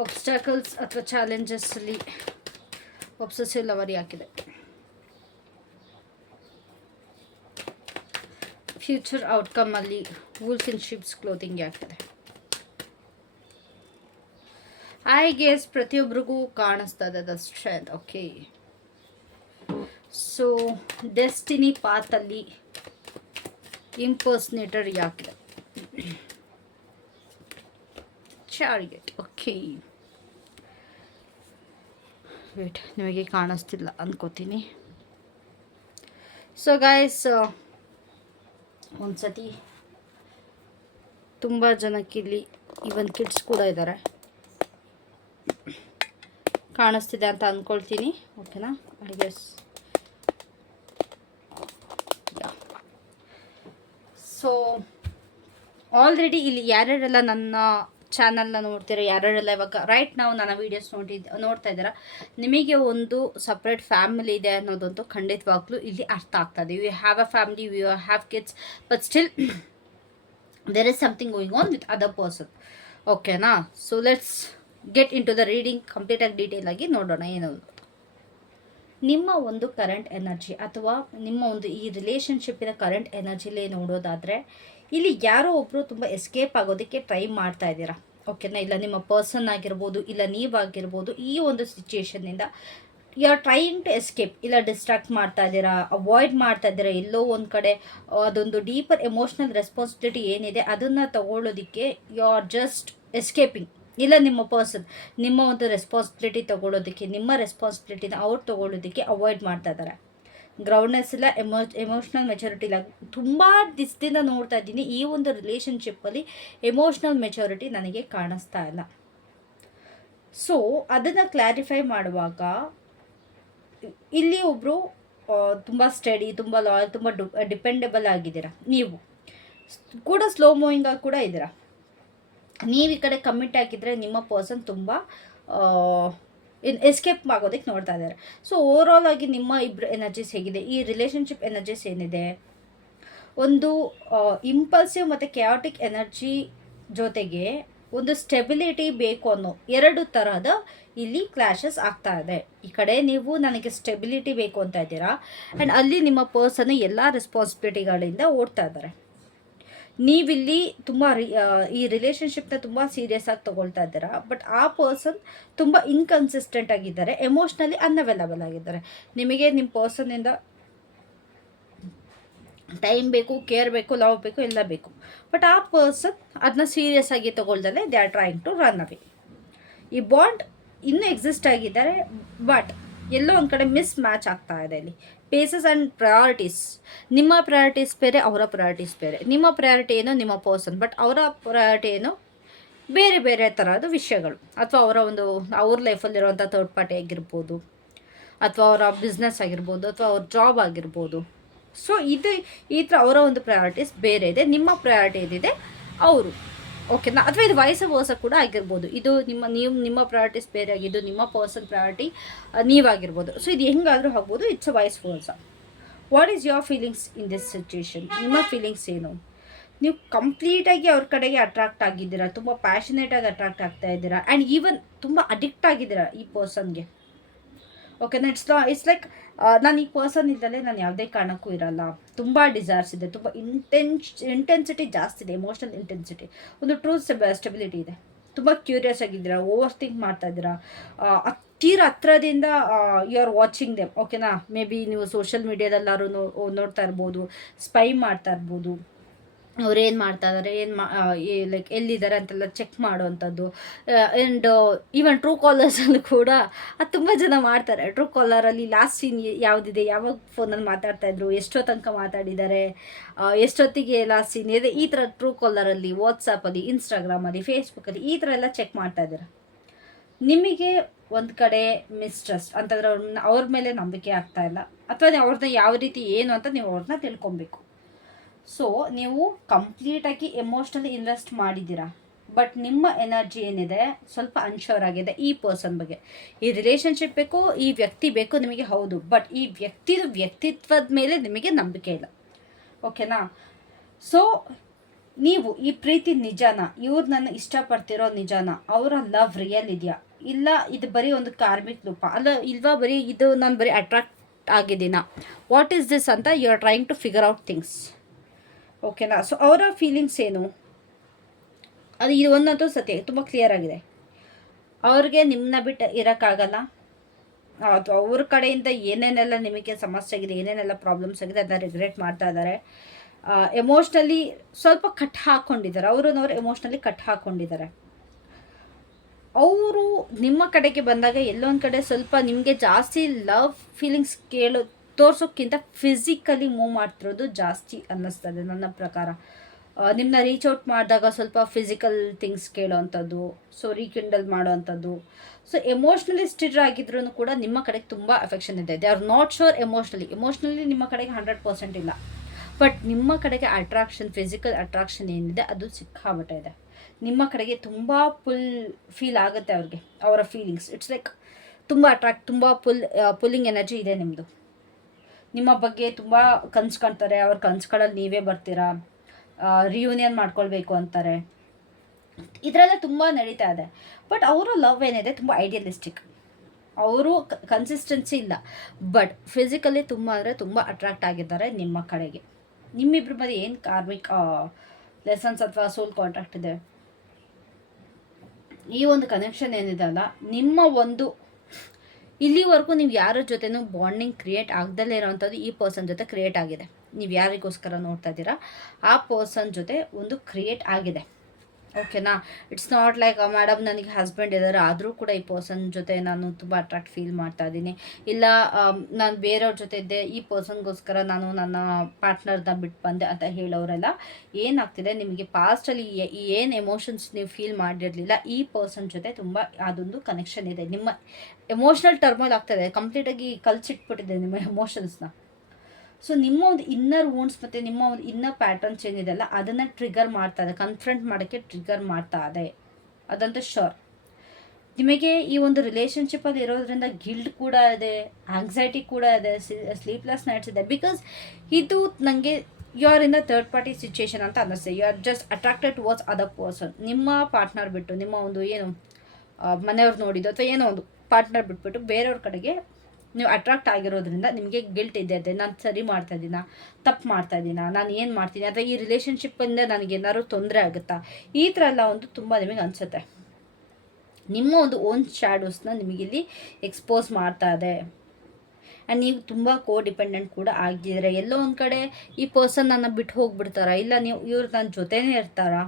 ಒಬ್ಸ್ಟಾಕಲ್ಸ್ ಅಥವಾ ಚಾಲೆಂಜಸ್ಸಲ್ಲಿ ಒಬ್ಸೆಸಿವ್ ಲವರಿ ಹಾಕಿದೆ. ಫ್ಯೂಚರ್ ಔಟ್ಕಮಲ್ಲಿ ವೂಲ್ಸ್ ಇನ್ ಶಿಪ್ಸ್ ಕ್ಲೋತಿಂಗ್ ಹಾಕಿದೆ. ಐ ಗೆಸ್ ಪ್ರತಿಯೊಬ್ಬರಿಗೂ ಕಾಣಿಸ್ತಾ ಇದೆ the strength okay so destiny ಪಾತಲ್ಲಿ impersonator ಯಾಕೆ ಚಾರ್ಗೆಟ್ ಓಕೆ ವೇಟ್ ನಿಮಗೆ ಕಾಣಿಸ್ತಿಲ್ಲ ಅಂದ್ಕೋತೀನಿ ಸೊ ಗಾಯ್ಸ್ ಒಂದು ಸತಿ ತುಂಬ ಜನಕ್ಕೆ ಇಲ್ಲಿ ಇವನ್ ಕಿಡ್ಸ್ ಕೂಡ ಇದ್ದಾರೆ ಕಾಣಿಸ್ತಿದೆ ಅಂತ ಅಂದ್ಕೊಳ್ತೀನಿ ಓಕೆನಾ ಐ ಗೆಸ್ ಸೊ ಆಲ್ರೆಡಿ ಇಲ್ಲಿ ಯಾರ್ಯಾರೆಲ್ಲ ನನ್ನ ಚಾನಲ್ನ ನೋಡ್ತೀರಾ, ಯಾರ್ಯಾರೆಲ್ಲ ಇವಾಗ ರೈಟ್ ನಾವು ನನ್ನ ವೀಡಿಯೋಸ್ ನೋಡಿದ್ ನೋಡ್ತಾ ಇದ್ದೀರಾ, ನಿಮಗೆ ಒಂದು ಸಪ್ರೇಟ್ ಫ್ಯಾಮಿಲಿ ಇದೆ ಅನ್ನೋದಂತೂ ಖಂಡಿತವಾಗ್ಲೂ ಇಲ್ಲಿ ಅರ್ಥ ಆಗ್ತದೆ you have a family you have kids but still there is something going on with other person ಓಕೆನಾ so let's get into the reading ಕಂಪ್ಲೀಟಾಗಿ ಡೀಟೇಲ್ ಆಗಿ ನೋಡೋಣ, ಏನೋ ನಿಮ್ಮ ಒಂದು ಕರೆಂಟ್ ಎನರ್ಜಿ ಅಥವಾ ನಿಮ್ಮ ಒಂದು ಈ ರಿಲೇಷನ್ಶಿಪ್ಪಿನ ಕರೆಂಟ್ ಎನರ್ಜಿಲಿ ನೋಡೋದಾದರೆ, ಇಲ್ಲಿ ಯಾರೋ ಒಬ್ಬರು ತುಂಬ ಎಸ್ಕೇಪ್ ಆಗೋದಕ್ಕೆ ಟ್ರೈ ಮಾಡ್ತಾ ಇದ್ದೀರಾ? ಓಕೆನಾ ಇಲ್ಲ ನಿಮ್ಮ ಪರ್ಸನ್ ಆಗಿರ್ಬೋದು, ಇಲ್ಲ ನೀವಾಗಿರ್ಬೋದು, ಈ ಒಂದು ಸಿಚುಯೇಷನ್ನಿಂದ you are trying to escape ಇಲ್ಲ ಡಿಸ್ಟ್ರಾಕ್ಟ್ ಮಾಡ್ತಾ ಇದ್ದೀರಾ ಅವಾಯ್ಡ್ ಮಾಡ್ತಾ ಇದ್ದೀರಾ, ಎಲ್ಲೋ ಒಂದು ಕಡೆ, ಅದೊಂದು ಡೀಪರ್ ಎಮೋಷ್ನಲ್ ರೆಸ್ಪಾನ್ಸಿಬಿಲಿಟಿ ಏನಿದೆ, ಅದನ್ನು ತಗೊಳ್ಳೋದಕ್ಕೆ ಯು ಆರ್ ಜಸ್ಟ್ ಎಸ್ಕೇಪಿಂಗ್ ಇಲ್ಲ ನಿಮ್ಮ ಪರ್ಸನ್ ನಿಮ್ಮ ಒಂದು ರೆಸ್ಪಾನ್ಸಿಬಿಲಿಟಿ ತಗೊಳ್ಳೋದಕ್ಕೆ ನಿಮ್ಮ ರೆಸ್ಪಾನ್ಸಿಬಿಲಿಟಿನ ಅವ್ರು ತಗೊಳ್ಳೋದಕ್ಕೆ ಅವಾಯ್ಡ್ ಮಾಡ್ತಾ ಇದ್ದಾರೆ. ಗ್ರೌಂಡ್ನೆಸ್ ಇಲ್ಲ ಎಮೋ ಎಮೋಷ್ನಲ್ ಮೆಚುರಿಟಿ ಇಲ್ಲ. ತುಂಬ ದಿಸ್ದಿಂದ ನೋಡ್ತಾ ಇದ್ದೀನಿ, ಈ ಒಂದು ರಿಲೇಷನ್ಶಿಪ್ಪಲ್ಲಿ ಎಮೋಷ್ನಲ್ ಮೆಚುರಿಟಿ ನನಗೆ ಕಾಣಿಸ್ತಾ ಇಲ್ಲ. ಸೊ ಅದನ್ನು ಕ್ಲಾರಿಫೈ ಮಾಡುವಾಗ, ಇಲ್ಲಿ ಒಬ್ಬರು ತುಂಬ ಸ್ಟಡಿ ತುಂಬ ಲಾಯಲ್ ತುಂಬ ಡಿಪೆಂಡೆಬಲ್ ಆಗಿದ್ದೀರಾ. ನೀವು. ಕೂಡ ಸ್ಲೋ ಮೂವಿಂಗಾಗಿ ಕೂಡ ಇದ್ದೀರಾ. ನೀವು ಈ ಕಡೆ ಕಮಿಟ್ ಆಗಿದ್ದರೆ ನಿಮ್ಮ ಪರ್ಸನ್ ತುಂಬ ಎಸ್ಕೇಪ್ ಆಗೋದಕ್ಕೆ ನೋಡ್ತಾ ಇದ್ದಾರೆ. ಸೊ ಓವರಾಲ್ ಆಗಿ ನಿಮ್ಮ ಇಬ್ಬರು ಎನರ್ಜೀಸ್ ಹೇಗಿದೆ? ಈ ರಿಲೇಷನ್ಶಿಪ್ ಎನರ್ಜೀಸ್ ಏನಿದೆ? ಒಂದು ಇಂಪಲ್ಸಿವ್ ಮತ್ತು ಕ್ಯಾಟಿಕ್ ಎನರ್ಜಿ ಜೊತೆಗೆ ಒಂದು ಸ್ಟೆಬಿಲಿಟಿ ಬೇಕು ಅನ್ನೋ ಎರಡು ಥರದ ಇಲ್ಲಿ ಕ್ಲಾಶಸ್ ಆಗ್ತಾ ಇದೆ. ಈ ಕಡೆ ನೀವು ನನಗೆ ಸ್ಟೆಬಿಲಿಟಿ ಬೇಕು ಅಂತ ಇದ್ದೀರಾ? ಆ್ಯಂಡ್ ಅಲ್ಲಿ ನಿಮ್ಮ ಪರ್ಸನ್ ಎಲ್ಲ ರೆಸ್ಪಾನ್ಸಿಬಿಲಿಟಿಗಳಿಂದ ಓಡ್ತಾ ಇದ್ದಾರೆ. ನೀವಿಲ್ಲಿ ತುಂಬ ಈ ರಿಲೇಷನ್ಶಿಪ್ನ ತುಂಬ ಸೀರಿಯಸ್ ಆಗಿ ತೊಗೊಳ್ತಾ ಇದ್ದೀರಾ? ಬಟ್ ಆ ಪರ್ಸನ್ ತುಂಬ ಇನ್ಕನ್ಸಿಸ್ಟೆಂಟ್ ಆಗಿದ್ದಾರೆ. ಎಮೋಷ್ನಲಿ ಅನ್ಅವೈಲಬಲ್ ಆಗಿದ್ದಾರೆ. ನಿಮಗೆ ನಿಮ್ಮ ಪರ್ಸನ್ನಿಂದ ಟೈಮ್ ಬೇಕು ಕೇರ್ ಬೇಕು ಲವ್ ಬೇಕು, ಎಲ್ಲ ಬೇಕು. ಬಟ್ ಆ ಪರ್ಸನ್ ಅದನ್ನ ಸೀರಿಯಸ್ ಆಗಿ ತೊಗೊಳ್ದಲ್ಲೇ they are trying to run away ಈ ಬಾಂಡ್ ಇನ್ನೂ ಎಕ್ಸಿಸ್ಟ್ ಆಗಿದ್ದಾರೆ ಬಟ್ ಎಲ್ಲೋ ಒಂದು ಕಡೆ ಮಿಸ್ ಮ್ಯಾಚ್ ಆಗ್ತಾ ಇದೆ ಇಲ್ಲಿ. ಪೇಸಸ್ ಆ್ಯಂಡ್ ಪ್ರಯಾರಿಟೀಸ್ ನಿಮ್ಮ ಪ್ರಯಾರಿಟೀಸ್ ಬೇರೆ, ಅವರ ಪ್ರಯಾರಿಟೀಸ್ ಬೇರೆ. ನಿಮ್ಮ ಪ್ರಯಾರಿಟಿ ಏನೋ, ನಿಮ್ಮ ಪರ್ಸನ್ ಬಟ್ ಅವರ ಪ್ರಯಾರಿಟಿ ಏನೋ, ಬೇರೆ ಬೇರೆ ಥರದ ವಿಷಯಗಳು. ಅಥವಾ ಅವರ ಒಂದು, ಅವ್ರ ಲೈಫಲ್ಲಿರುವಂಥ ಥರ್ಡ್ ಪಾರ್ಟಿ ಆಗಿರ್ಬೋದು, ಅಥವಾ ಅವರ ಬಿಸ್ನೆಸ್ ಆಗಿರ್ಬೋದು, ಅಥವಾ ಅವ್ರ ಜಾಬ್ ಆಗಿರ್ಬೋದು. ಸೊ ಇದು ಈ ಥರ ಅವರ ಒಂದು ಪ್ರಯಾರಿಟೀಸ್ ಬೇರೆ ಇದೆ, ನಿಮ್ಮ ಪ್ರಯಾರಿಟಿ ಏನಿದೆ, ಅವರು. ಓಕೆನಾ ಅಥವಾ ಇದು ವಯಸ್ಸ ವರ್ಸ ಕೂಡ ಆಗಿರ್ಬೋದು. ಇದು ನಿಮ್ಮ ನೀವು ನಿಮ್ಮ ಪ್ರಯಾರಿಟೀಸ್ ಬೇರೆ ಆಗಿದ್ದು ನಿಮ್ಮ ಪರ್ಸನ್ ಪ್ರಯಾರಿಟಿ ನೀವಾಗಿರ್ಬೋದು. ಸೊ ಇದು ಹೆಂಗಾದರೂ ಆಗ್ಬೋದು. It's a vice versa what is your feelings in this situation ನಿಮ್ಮ ಫೀಲಿಂಗ್ಸ್ ಏನು? ನೀವು ಕಂಪ್ಲೀಟಾಗಿ ಅವ್ರ ಕಡೆಗೆ ಅಟ್ರಾಕ್ಟ್ ಆಗಿದ್ದೀರಾ? ತುಂಬ ಪ್ಯಾಷನೇಟಾಗಿ ಅಟ್ರಾಕ್ಟ್ ಆಗ್ತಾ ಇದ್ದೀರಾ? ಆ್ಯಂಡ್ ಈವನ್ ತುಂಬ ಅಡಿಕ್ಟ್ ಆಗಿದ್ದೀರಾ ಈ ಪರ್ಸನ್ಗೆ ಓಕೆನಾ ಇಟ್ಸ್ ಇಟ್ಸ್ ಲೈಕ್ ನಾನು ಈ ಪರ್ಸನ್ ಇದ್ದಲೇ ನಾನು ಯಾವುದೇ ಕಾರಣಕ್ಕೂ ಇರಲ್ಲ. ತುಂಬ ಡಿಸೈರ್ಸ್ ಇದೆ. ತುಂಬ ಇಂಟೆನ್ಸ್ ಇಂಟೆನ್ಸಿಟಿ ಜಾಸ್ತಿ ಇದೆ ಎಮೋಷನಲ್ ಇಂಟೆನ್ಸಿಟಿ ಒಂದು ಟ್ರೂ ಸ್ಟೆಬಿಲಿಟಿ ಇದೆ. ತುಂಬ ಕ್ಯೂರಿಯಸ್ ಆಗಿದ್ದೀರಾ? ಓವರ್ ಥಿಂಕ್ ಮಾಡ್ತಾ ಇದ್ದೀರಾ? ತೀರ ಹತ್ರದಿಂದ ಯು ಆರ್ ವಾಚಿಂಗ್ ದೆಮ್ ಓಕೆನಾ ಮೇ ಬಿ ನೀವು ಸೋಷಿಯಲ್ ಮೀಡಿಯಾದಲ್ಲಾರು ನೋಡ್ತಾ ಇರ್ಬೋದು ಸ್ಪೈ ಮಾಡ್ತಾ ಇರ್ಬೋದು. ಅವ್ರು ಏನು ಮಾಡ್ತಾ ಇದ್ದಾರೆ ಏನು ಮಾ ಲೈಕ್ ಎಲ್ಲಿದ್ದಾರೆ ಅಂತೆಲ್ಲ ಚೆಕ್ ಮಾಡುವಂಥದ್ದು. ಆ್ಯಂಡ್ ಈವನ್ ಟ್ರೂ ಕಾಲರ್ಸಲ್ಲಿ ಕೂಡ, ಅದು ತುಂಬ ಜನ ಮಾಡ್ತಾರೆ. ಟ್ರೂ ಕಾಲರಲ್ಲಿ ಲಾಸ್ಟ್ ಸೀನ್ ಯಾವುದಿದೆ? ಯಾವಾಗ ಫೋನಲ್ಲಿ ಮಾತಾಡ್ತಾ ಇದ್ರು? ಎಷ್ಟೋ ತನಕ ಮಾತಾಡಿದ್ದಾರೆ ಎಷ್ಟೊತ್ತಿಗೆ ಲಾಸ್ಟ್ ಸೀನ್ ಇದೆ? ಈ ಥರ ಟ್ರೂ ಕಾಲರಲ್ಲಿ ವಾಟ್ಸಪ್ಪಲ್ಲಿ ಇನ್ಸ್ಟಾಗ್ರಾಮಲ್ಲಿ ಫೇಸ್ಬುಕ್ಕಲ್ಲಿ ಈ ಥರ ಎಲ್ಲ ಚೆಕ್ ಮಾಡ್ತಾ ಇದ್ದಾರೆ ನಿಮಗೆ ಒಂದು ಕಡೆ ಮಿಸ್ಟ್ರಸ್ಟ್ ಅಂತಂದ್ರೆ ಅವ್ರನ್ನ, ಅವ್ರ ಮೇಲೆ ನಂಬಿಕೆ ಆಗ್ತಾ ಇಲ್ಲ. ಅಥವಾ ಅವ್ರನ್ನ ಯಾವ ರೀತಿ ಏನು ಅಂತ ನೀವು ಅವ್ರನ್ನ ತಿಳ್ಕೊಬೇಕು. ಸೊ ನೀವು ಕಂಪ್ಲೀಟಾಗಿ ಎಮೋಷ್ನಲಿ ಇನ್ವೆಸ್ಟ್ ಮಾಡಿದ್ದೀರಾ? ಬಟ್ ನಿಮ್ಮ ಎನರ್ಜಿ ಏನಿದೆ? ಸ್ವಲ್ಪ ಅನ್ಶೋರ್ ಆಗಿದೆ ಈ ಪರ್ಸನ್ ಬಗ್ಗೆ. ಈ ರಿಲೇಷನ್ಶಿಪ್ ಬೇಕು, ಈ ವ್ಯಕ್ತಿ ಬೇಕು ನಿಮಗೆ ಹೌದು. ಬಟ್ ಈ ವ್ಯಕ್ತಿದು ವ್ಯಕ್ತಿತ್ವದ ಮೇಲೆ ನಿಮಗೆ ನಂಬಿಕೆ ಇಲ್ಲ. ಓಕೆನಾ ಸೊ ನೀವು ಈ ಪ್ರೀತಿ ನಿಜಾನ, ಇವ್ರು ನನ್ನ ಇಷ್ಟಪಡ್ತಿರೋ ನಿಜಾನ, ಅವರ ಲವ್ ರಿಯಲ್ ಇದೆಯಾ? ಇಲ್ಲ, ಇದು ಬರೀ ಒಂದು ಕಾರ್ಮಿಕ್ ರೂಪ. ಅಲ್ಲ, ಇಲ್ವಾ ಬರೀ ಇದು ನಾನು ಬರೀ ಅಟ್ರಾಕ್ಟ್ ಆಗಿದ್ದೀನ? ವಾಟ್ ಈಸ್ ದಿಸ್ ಅಂತ you are trying to figure out things ಓಕೆನಾ ಸೊ ಅವರ ಫೀಲಿಂಗ್ಸ್ ಏನು? ಅದು ಇದು ಒಂದಂತೂ ಸತ್ಯ. ತುಂಬ ಕ್ಲಿಯರ್ ಆಗಿದೆ. ಅವ್ರಿಗೆ ನಿಮ್ಮನ್ನ ಬಿಟ್ಟು ಇರೋಕ್ಕಾಗಲ್ಲ. ಅದು ಅವ್ರ ಕಡೆಯಿಂದ ಏನೇನೆಲ್ಲ ನಿಮಗೆ ಸಮಸ್ಯೆ ಆಗಿದೆ, ಏನೇನೆಲ್ಲ ಪ್ರಾಬ್ಲಮ್ಸ್ ಆಗಿದೆ ಅದನ್ನ ರಿಗ್ರೆಟ್ ಮಾಡ್ತಾ ಇದ್ದಾರೆ. ಎಮೋಷ್ನಲಿ ಸ್ವಲ್ಪ ಕಟ್ ಹಾಕ್ಕೊಂಡಿದ್ದಾರೆ ಅವ್ರನ್ನವ್ರು ಎಮೋಷ್ನಲಿ ಕಟ್ ಹಾಕ್ಕೊಂಡಿದ್ದಾರೆ ಅವರು ನಿಮ್ಮ ಕಡೆಗೆ ಬಂದಾಗ ಎಲ್ಲೊಂದು ಕಡೆ ಸ್ವಲ್ಪ ನಿಮಗೆ ಜಾಸ್ತಿ ಲವ್ ಫೀಲಿಂಗ್ಸ್ ಕೇಳೋ ತೋರ್ಸೋಕ್ಕಿಂತ ಫಿಸಿಕಲಿ ಮೂವ್ ಮಾಡ್ತಿರೋದು ಜಾಸ್ತಿ ಅನ್ನಿಸ್ತದೆ ನನ್ನ ಪ್ರಕಾರ. ನಿಮ್ಮನ್ನ ರೀಚ್ ಔಟ್ ಮಾಡಿದಾಗ ಸ್ವಲ್ಪ ಫಿಸಿಕಲ್ ಥಿಂಗ್ಸ್ ಕೇಳೋವಂಥದ್ದು ಸೊ ರೀಕಿಂಡಲ್ ಮಾಡೋವಂಥದ್ದು ಸೊ ಎಮೋಷ್ನಲಿ ಸ್ಟಿರ್ ಆಗಿದ್ರು ಕೂಡ ನಿಮ್ಮ ಕಡೆಗೆ ತುಂಬ ಅಫೆಕ್ಷನ್ ಇದೆ. They are not sure emotionally emotionally ನಿಮ್ಮ ಕಡೆಗೆ ಹಂಡ್ರೆಡ್ ಪರ್ಸೆಂಟ್ ಇಲ್ಲ. ಬಟ್ ನಿಮ್ಮ ಕಡೆಗೆ ಅಟ್ರಾಕ್ಷನ್ ಫಿಸಿಕಲ್ ಅಟ್ರಾಕ್ಷನ್ ಏನಿದೆ, ಅದು ಸಿಕ್ಕಾಬಟ್ಟೆ ಇದೆ. ನಿಮ್ಮ ಕಡೆಗೆ ತುಂಬ ಫುಲ್ ಫೀಲ್ ಆಗುತ್ತೆ ಅವ್ರಿಗೆ, ಅವರ ಫೀಲಿಂಗ್ಸ್ ಇಟ್ಸ್ ಲೈಕ್ ತುಂಬ ಅಟ್ರಾಕ್ಟ್ ತುಂಬ ಪುಲ್ ಪುಲ್ಲಿಂಗ್ ಎನರ್ಜಿ ಇದೆ ನಿಮ್ಮದು ನಿಮ್ಮ ಬಗ್ಗೆ ತುಂಬ ಕನ್ಸು ಕಾಣ್ತಾರೆ. ಅವ್ರ ಕನ್ಸುಗಳಲ್ಲಿ ನೀವೇ ಬರ್ತೀರಾ? ರಿಯೂನಿಯನ್ ಮಾಡ್ಕೊಳ್ಬೇಕು ಅಂತಾರೆ. ಇದರಲ್ಲೇ ತುಂಬ ನಡೀತಾ ಇದೆ. ಬಟ್ ಅವರ ಲವ್ ಏನಿದೆ ತುಂಬ ಐಡಿಯಲಿಸ್ಟಿಕ್ ಅವರು ಕನ್ಸಿಸ್ಟೆನ್ಸಿ ಇಲ್ಲ ಬಟ್ ಫಿಸಿಕಲಿ ತುಂಬ ಅಂದರೆ ತುಂಬ ಅಟ್ರಾಕ್ಟ್ ಆಗಿದ್ದಾರೆ ನಿಮ್ಮ ಕಡೆಗೆ. ನಿಮ್ಮಿಬ್ಬರ ಮಧ್ಯೆ ಏನು ಕಾರ್ಮಿಕ್ ಲೆಸನ್ಸ್ ಅಥವಾ ಸೋಲ್ ಕಾಂಟ್ರಾಕ್ಟ್ ಇದೆ? ಈ ಒಂದು ಕನೆಕ್ಷನ್ ಏನಿದೆ ಅಲ್ಲ, ನಿಮ್ಮ ಒಂದು ಇಲ್ಲಿವರೆಗೂ ನೀವು ಯಾರ ಜೊತೆನೂ ಬಾಂಡಿಂಗ್ ಕ್ರಿಯೇಟ್ ಆಗದಲ್ಲೇ ಇರೋವಂಥದ್ದು ಈ ಪರ್ಸನ್ ಜೊತೆ ಕ್ರಿಯೇಟ್ ಆಗಿದೆ. ನೀವು ಯಾರಿಗೋಸ್ಕರ ನೋಡ್ತಾ ಇದ್ದೀರಾ? ಆ ಪರ್ಸನ್ ಜೊತೆ ಒಂದು ಕ್ರಿಯೇಟ್ ಆಗಿದೆ. ಓಕೆನಾ ಇಟ್ಸ್ ನಾಟ್ ಲೈಕ್ ಮೇಡಮ್ ನನಗೆ ಹಸ್ಬೆಂಡ್ ಇದ್ದಾರೆ ಆದರೂ ಕೂಡ ಈ ಪರ್ಸನ್ ಜೊತೆ ನಾನು ತುಂಬ ಅಟ್ರಾಕ್ಟ್ ಫೀಲ್ ಮಾಡ್ತಾ ಇದ್ದೀನಿ. ಇಲ್ಲ ನಾನು ಬೇರೆಯವ್ರ ಜೊತೆ ಇದ್ದೆ, ಈ ಪರ್ಸನ್ಗೋಸ್ಕರ ನಾನು ನನ್ನ ಪಾರ್ಟ್ನರ್ನ ಬಿಟ್ಟು ಬಂದೆ ಅಂತ ಹೇಳೋರೆಲ್ಲ, ಏನಾಗ್ತಿದೆ? ನಿಮಗೆ ಪಾಸ್ಟಲ್ಲಿ ಏನು ಎಮೋಷನ್ಸ್ ನೀವು ಫೀಲ್ ಮಾಡಿರಲಿಲ್ಲ, ಈ ಪರ್ಸನ್ ಜೊತೆ ತುಂಬ ಅದೊಂದು ಕನೆಕ್ಷನ್ ಇದೆ. ನಿಮ್ಮ ಎಮೋಷ್ನಲ್ ಟರ್ಮಲ್ ಆಗ್ತದೆ ಕಂಪ್ಲೀಟಾಗಿ ಕಲ್ಸಿಟ್ಬಿಟ್ಟಿದೆ ನಿಮ್ಮ ಎಮೋಷನ್ಸ್ನ ಸೊ ನಿಮ್ಮ ಒಂದು ಇನ್ನರ್ ವೂನ್ಸ್ ಮತ್ತು ನಿಮ್ಮ ಒಂದು ಇನ್ನರ್ ಪ್ಯಾಟರ್ನ್ಸ್ ಏನಿದೆಲ್ಲ ಅದನ್ನು ಟ್ರಿಗರ್ ಮಾಡ್ತಾ ಇದೆ. ಕನ್ಫ್ರಂಟ್ ಮಾಡೋಕ್ಕೆ ಟ್ರಿಗರ್ ಮಾಡ್ತಾ ಇದೆ. ಅದಂತೂ ಶೋರ್ ನಿಮಗೆ ಈ ಒಂದು ರಿಲೇಷನ್ಶಿಪ್ಪಲ್ಲಿ ಇರೋದ್ರಿಂದ ಗಿಲ್ಡ್ ಕೂಡ ಇದೆ ಆಂಗ್ಸೈಟಿ ಕೂಡ ಇದೆ ಸ್ಲೀಪ್ಲೆಸ್ ನೈಟ್ಸ್ ಇದೆ. ಬಿಕಾಸ್ ಇದು ನನಗೆ you are in the third party situation ಅಂತ ಅನ್ನಿಸ್ತದೆ you are just attracted towards other person ನಿಮ್ಮ ಪಾರ್ಟ್ನರ್ ಬಿಟ್ಟು, ನಿಮ್ಮ ಒಂದು ಏನು ಮನೆಯವ್ರು ನೋಡಿದ್ದು ಅಥವಾ ಏನೋ ಒಂದು ಪಾರ್ಟ್ನರ್ ಬಿಟ್ಬಿಟ್ಟು ಬೇರೆಯವ್ರ ಕಡೆಗೆ ನೀವು ಅಟ್ರಾಕ್ಟ್ ಆಗಿರೋದ್ರಿಂದ ನಿಮಗೆ ಗಿಲ್ಟ್ ಇದೆ ಅದೇ. ನಾನು ಸರಿ ಮಾಡ್ತಾ ಇದ್ದೀನ? ತಪ್ಪು ಮಾಡ್ತಾ ಇದ್ದೀನ? ನಾನು ಏನು ಮಾಡ್ತೀನಿ? ಅಥವಾ ಈ ರಿಲೇಷನ್ಶಿಪ್ಪಿಂದ ನನಗೆ ಏನಾದ್ರು ತೊಂದರೆ ಆಗುತ್ತಾ? ಈ ಥರ ಎಲ್ಲ ಒಂದು ತುಂಬ ನಿಮಗೆ ಅನಿಸುತ್ತೆ. ನಿಮ್ಮ ಒಂದು ಓನ್ ಶ್ಯಾಡೋಸ್ನ ನಿಮಗಿಲ್ಲಿ ಎಕ್ಸ್ಪೋಸ್ ಮಾಡ್ತಾ ಇದೆ. ಆ್ಯಂಡ್ ನೀವು ತುಂಬ ಕೋ ಡಿಪೆಂಡೆಂಟ್ ಕೂಡ ಆಗಿದ್ದೀರ. ಎಲ್ಲೋ ಒಂದು ಕಡೆ ಈ ಪರ್ಸನ್ ನನ್ನ ಬಿಟ್ಟು ಹೋಗ್ಬಿಡ್ತಾರಾ? ಇಲ್ಲ ನೀವು ಇವ್ರು ನನ್ನ ಜೊತೆನೇ ಇರ್ತಾರಾ?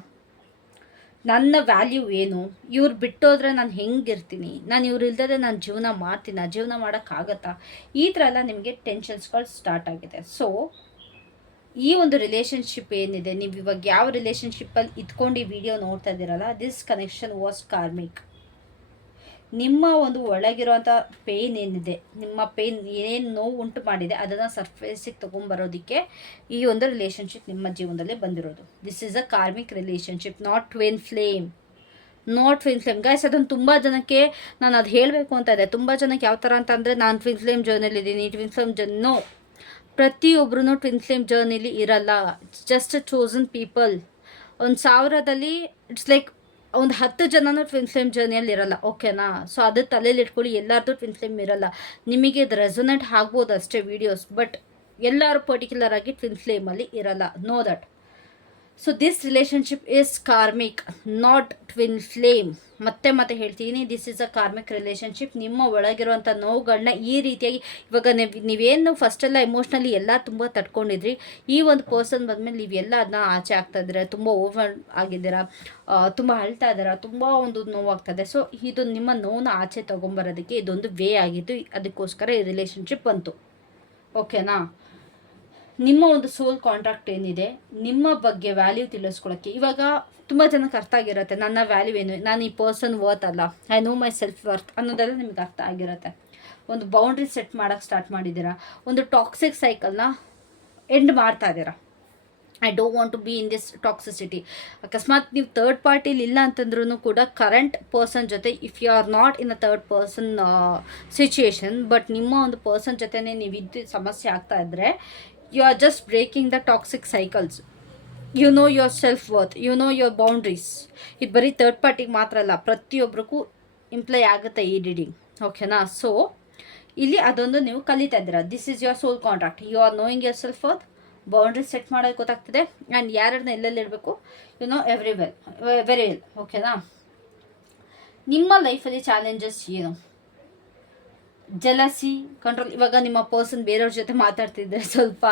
ನನ್ನ ವ್ಯಾಲ್ಯೂ ಏನು? ಇವ್ರು ಬಿಟ್ಟೋದ್ರೆ ನಾನು ಹೆಂಗಿರ್ತೀನಿ? ನಾನು ಇವ್ರು ಇಲ್ದದೆ ನಾನು ಜೀವನ ಮಾಡ್ತೀನಿ. ಜೀವನ ಮಾಡೋಕ್ಕಾಗತ್ತಾ? ಈ ಥರ ಎಲ್ಲ ನಿಮಗೆ ಟೆನ್ಷನ್ಸ್ಗಳು ಸ್ಟಾರ್ಟ್ ಆಗಿದೆ. ಸೊ ಈ ಒಂದು ರಿಲೇಷನ್ಶಿಪ್ ಏನಿದೆ? ನೀವು ಇವಾಗ ಯಾವ ರಿಲೇಷನ್ಶಿಪ್ಪಲ್ಲಿ ಇದ್ಕೊಂಡು ಈ ವಿಡಿಯೋ ನೋಡ್ತಾ ಇದ್ದೀರಲ್ಲ ದಿಸ್ ಕನೆಕ್ಷನ್ ವಾಸ್ ಕಾರ್ಮಿಕ್ ನಿಮ್ಮ ಒಂದು ಒಳಗಿರುವಂಥ ಪೇಯ್ನ್ ಏನಿದೆ, ನಿಮ್ಮ ಪೇಯ್ನ್ ಏನೇನು ನೋವು ಉಂಟು ಮಾಡಿದೆ, ಅದನ್ನು ಸರ್ಫೇಸಿಗೆ ತೊಗೊಂಬರೋದಕ್ಕೆ ಈ ಒಂದು ರಿಲೇಷನ್ಶಿಪ್ ನಿಮ್ಮ ಜೀವನದಲ್ಲಿ ಬಂದಿರೋದು. This is a karmic relationship not twin flame not twin flame guys ಅದನ್ನು ತುಂಬ ಜನಕ್ಕೆ ನಾನು ಅದು ಹೇಳಬೇಕು ಅಂತ ಇದೆ. ತುಂಬ ಜನಕ್ಕೆ ಯಾವ ಥರ ಅಂತಂದರೆ ನಾನು ಟ್ವಿನ್ ಫ್ಲೇಮ್ ಜರ್ನಿಲಿದ್ದೀನಿ ಟ್ವಿನ್ ಫ್ಲೇಮ್ ಜರ್ನೋ ನೋ ಪ್ರತಿಯೊಬ್ಬರೂ ಟ್ವಿನ್ ಫ್ಲೇಮ್ ಜರ್ನಿಲಿ ಇರಲ್ಲ. ಜಸ್ಟ್ ಚೋಸನ್ ಪೀಪಲ್ ಒಂದು ಸಾವಿರದಲ್ಲಿ ಇಟ್ಸ್ ಲೈಕ್ ಒಂದು ಹತ್ತು ಜನನೂ ಟ್ವಿನ್ ಫ್ಲೇಮ್ ಜರ್ನಿಯಲ್ಲಿ ಇರಲ್ಲ ಓಕೆನಾ ಸೊ ಅದು ತಲೆಯಲ್ಲಿ ಇಟ್ಕೊಳ್ಳಿ ಎಲ್ಲರದ್ದು ಟ್ವಿನ್ ಫ್ಲೇಮ್ ಇರಲ್ಲ. ನಿಮಗೆ ಇದು ರೆಸೊನೆಂಟ್ ಆಗ್ಬೋದು ಅಷ್ಟೇ ವೀಡಿಯೋಸ್ ಬಟ್ ಎಲ್ಲರೂ ಪರ್ಟಿಕ್ಯುಲರ್ ಆಗಿ ಟ್ವಿನ್ ಫ್ಲೇಮಲ್ಲಿ ಇರಲ್ಲ no that so this relationship is karmic not twin flame ಮತ್ತೆ ಮತ್ತೆ ಹೇಳ್ತೀನಿ this is a karmic relationship ನಿಮ್ಮ ಒಳಗಿರುವಂಥ ನೋವುಗಳನ್ನ ಈ ರೀತಿಯಾಗಿ, ಇವಾಗ ನೀವು, ನೀವೇನು ಫಸ್ಟೆಲ್ಲ ಎಮೋಷ್ನಲಿ ಎಲ್ಲ ತುಂಬ ತಡ್ಕೊಂಡಿದ್ರಿ, ಈ ಒಂದು ಪರ್ಸನ್ ಬಂದಮೇಲೆ ನೀವೆಲ್ಲ ಅದನ್ನ ಆಚೆ ಆಗ್ತಾ ಇದ್ದೀರಾ, ತುಂಬ ಓವರ್ ಆಗಿದ್ದೀರಾ ತುಂಬ ಅಳ್ತಾ ಇದ್ದೀರಾ, ತುಂಬ ಒಂದು ನೋವಾಗ್ತದೆ ಸೊ ಇದು ನಿಮ್ಮ ನೋವನ್ನ ಆಚೆ ತೊಗೊಂಬರೋದಕ್ಕೆ ಇದೊಂದು ವೇ ಆಗಿತ್ತು ಅದಕ್ಕೋಸ್ಕರ ಈ ರಿಲೇಷನ್ಶಿಪ್ ಬಂತು. ಓಕೆನಾ ನಿಮ್ಮ ಒಂದು ಸೋಲ್ ಕಾಂಟ್ರಾಕ್ಟ್ ಏನಿದೆ, ನಿಮ್ಮ ಬಗ್ಗೆ ವ್ಯಾಲ್ಯೂ ತಿಳಿಸ್ಕೊಳಕ್ಕೆ. ಇವಾಗ ತುಂಬ ಜನಕ್ಕೆ ಅರ್ಥ ಆಗಿರುತ್ತೆ, ನನ್ನ ವ್ಯಾಲ್ಯೂ ಏನು, ನಾನು ಈ ಪರ್ಸನ್ ವರ್ತ್ ಅಲ್ಲ I know my self worth ಅನ್ನೋದೆಲ್ಲ ನಿಮ್ಗೆ ಅರ್ಥ ಆಗಿರುತ್ತೆ. ಒಂದು ಬೌಂಡ್ರಿ ಸೆಟ್ ಮಾಡೋಕ್ಕೆ ಸ್ಟಾರ್ಟ್ ಮಾಡಿದ್ದೀರಾ, ಒಂದು ಟಾಕ್ಸಿಕ್ ಸೈಕಲ್ನ ಎಂಡ್ ಮಾಡ್ತಾ ಇದ್ದೀರಾ. I don't want to be in this toxicity ಅಕಸ್ಮಾತ್ ನೀವು ಥರ್ಡ್ ಪಾರ್ಟಿಲಿ ಇಲ್ಲ ಅಂತಂದ್ರೂ ಕೂಡ ಕರೆಂಟ್ ಪರ್ಸನ್ ಜೊತೆ if you are not in a third person situation but ನಿಮ್ಮ ಒಂದು ಪರ್ಸನ್ ಜೊತೆನೇ ನೀವು ಇದ್ದು ಸಮಸ್ಯೆ ಆಗ್ತಾ ಇದ್ದರೆ you are just breaking the toxic cycles you know your self worth you know your boundaries ಇದು ಬರೀ ಥರ್ಡ್ ಪಾರ್ಟಿಗೆ ಮಾತ್ರ ಅಲ್ಲ ಪ್ರತಿಯೊಬ್ಬರಿಗೂ ಇಂಪ್ಲೈ ಆಗುತ್ತೆ ಈ ರೀಡಿಂಗ್ ಓಕೆನಾ ಸೊ ಇಲ್ಲಿ ಅದೊಂದು ನೀವು ಕಲಿತಾ ಇದ್ದೀರಾ? This is your soul contract you are knowing your self worth boundary set ಮಾಡೋದು ಗೊತ್ತಾಗ್ತದೆ. ಆ್ಯಂಡ್ ಯಾರನ್ನ ಎಲ್ಲೆಲ್ಲಿ ಇಡಬೇಕು you know every well very well ಓಕೆನಾ ನಿಮ್ಮ ಲೈಫಲ್ಲಿ ಚಾಲೆಂಜಸ್ ಏನು? ಜಲಸಿ ಕಂಟ್ರೋಲ್ ಇವಾಗ ನಿಮ್ಮ ಪರ್ಸನ್ ಬೇರೆಯವ್ರ ಜೊತೆ ಮಾತಾಡ್ತಿದ್ರೆ ಸ್ವಲ್ಪ